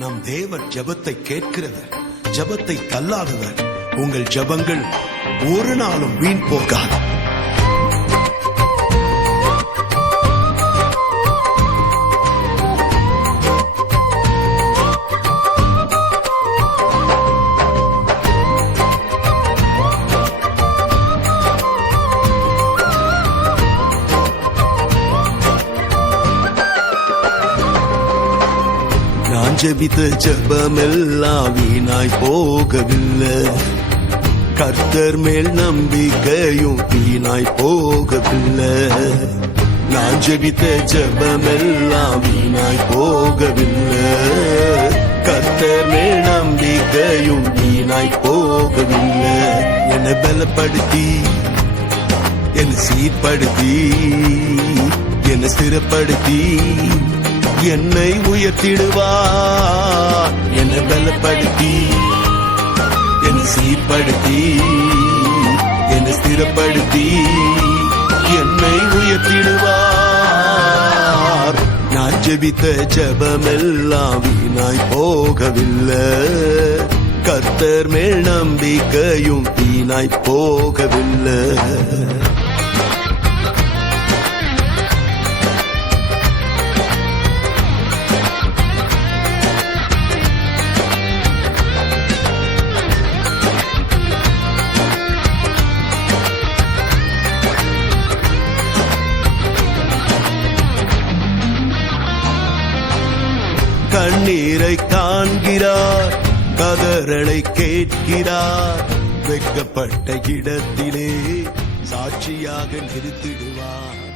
நம் தேவர் ஜபத்தை கேட்கிறவர், ஜபத்தை தள்ளாதவர். உங்கள் ஜபங்கள் ஒரு நாளும் வீண் போகாது. நான் ஜெபித்த ஜெபமெல்லாம் வீணாய் போகவில்லை. கர்த்தர் மேல் நம்பிக்கையும் வீணாய் போகவில்லை. நான் ஜெபித்த ஜெபமெல்லாம் வீணாய் போகவில்லை. கர்த்தர் மேல் நம்பிக்கையும் வீணாய் போகவில்லை. என்னை பலப்படுத்தி, என்னை சீர்படுத்தி, என்னை ஸ்திரப்படுத்தி என்னை உயர்த்திடுவார். என்னை பலப்படுத்தி, என்னை சீர்படுத்தி, என்னை ஸ்திரப்படுத்தி என்னை உயர்த்திடுவார். நான் ஜெபித்த ஜெபமெல்லாம் வீணாய் போகவில்லை. கர்த்தர் மேல் நம்பிக்கையும் வீணாய் போகவில்லை. கண்ணீரை காண்கிறார், கதறலை கேட்கிறார். வெட்கப்பட்ட இடத்திலே சாட்சியாக நிறுத்திடுவார்.